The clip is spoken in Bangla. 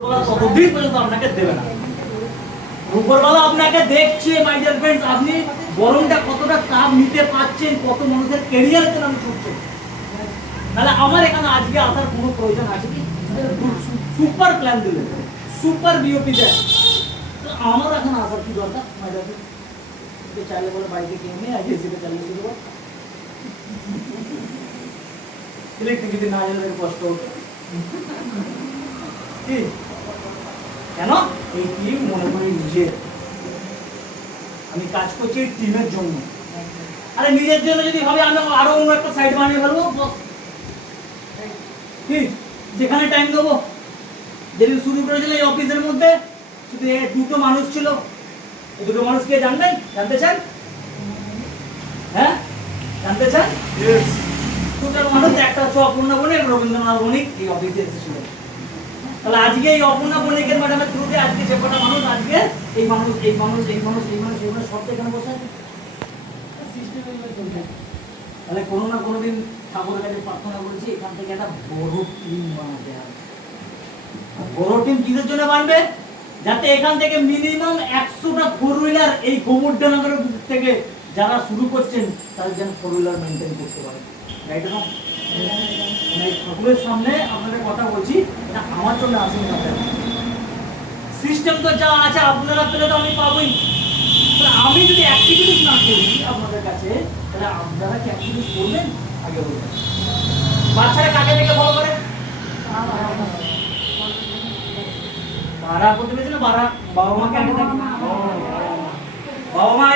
ততদিন পর্যন্ত আপনাকে দেবে না। উপরওয়ালা আপনাকে দেখছে মাই ডিয়ার ফ্রেন্ডস, আপনি গরমটা কতটা তাপ নিতে পারছেন, কত মানুষের ক্যারিয়ারের জন্য আপনি ছুটছেন। তাহলে আমার এখানে আজকে আসার কোনো প্রয়োজন আছে কি? সুপার প্ল্যান দিলেন, সুপার বিওপি দেন, আমার এখানে আসার কি দরকার? মাই ডিয়ার ফ্রেন্ডস, চাইলে বলে বাইকে কিনে আগে এসে চালিয়ে শুরু কর, ইলেকট্রিক যদি না গেলে কষ্ট হতো কি? কেন? এই টিম মনে করি নিজের, আমি কাজ করছি এই টিমের জন্য। আরে নিজের জন্য যদি ভাবে আমি আরো অন্য একটা সাইড বানিয়ে ফেলবো, কি যেখানে টাইম দেবো। যেদিন শুরু করেছিল এই অফিসের মধ্যে শুধু দুটো মানুষ ছিল, এই দুটো মানুষ কে জানবেন? জানতে চান? হ্যাঁ জানতে চান? দুটো মানুষ, একটা হচ্ছে অপূর্ণা বণিক, রবীন্দ্রনাথ বণিক এই অফিসে এসেছিল। তাহলে আজকে এই অপূর্ণা বণিকের ম্যাডামের থ্রুতে আজকে যে কটা মানুষ, আজকে এই মানুষ এই মানুষ এই মানুষ এই মানুষ এই মানুষ সব এখানে বসে আছে। তাহলে কোনো না কোনো দিন ঠাকুরের কাছে প্রার্থনা করেছি এখান থেকে একটা বড় টিম বানাতে হবে। বড় টিম কিসের জন্য বানবে? যাতে এখান থেকে মিনিমাম 100টা ফোর হুইলার এই গোবর্ধনগরের থেকে যারা শুরু করছেন তাদের যেন ফোর হুইলার মেনটেন করতে পারে। রাইট না? ঠাকুরের সামনে আপনাদের কথা বলছি, এটা আমার জন্য আসেনি না। সিস্টেম তো যা আছে আপনারা পেলে তো আমি পাবোই। আমি যদি অ্যাক্টিভিটিস না করি আপনাদের কাছে, তাহলে আপনারা কি অ্যাক্টিভিটিস করবেন? আগে বলবেন। বাচ্চারা কাকে দেখে বড় করে? বাড়া করতে পেরেছে না? বাড়া বাবা মাকে আগে দেখে, বাবা মা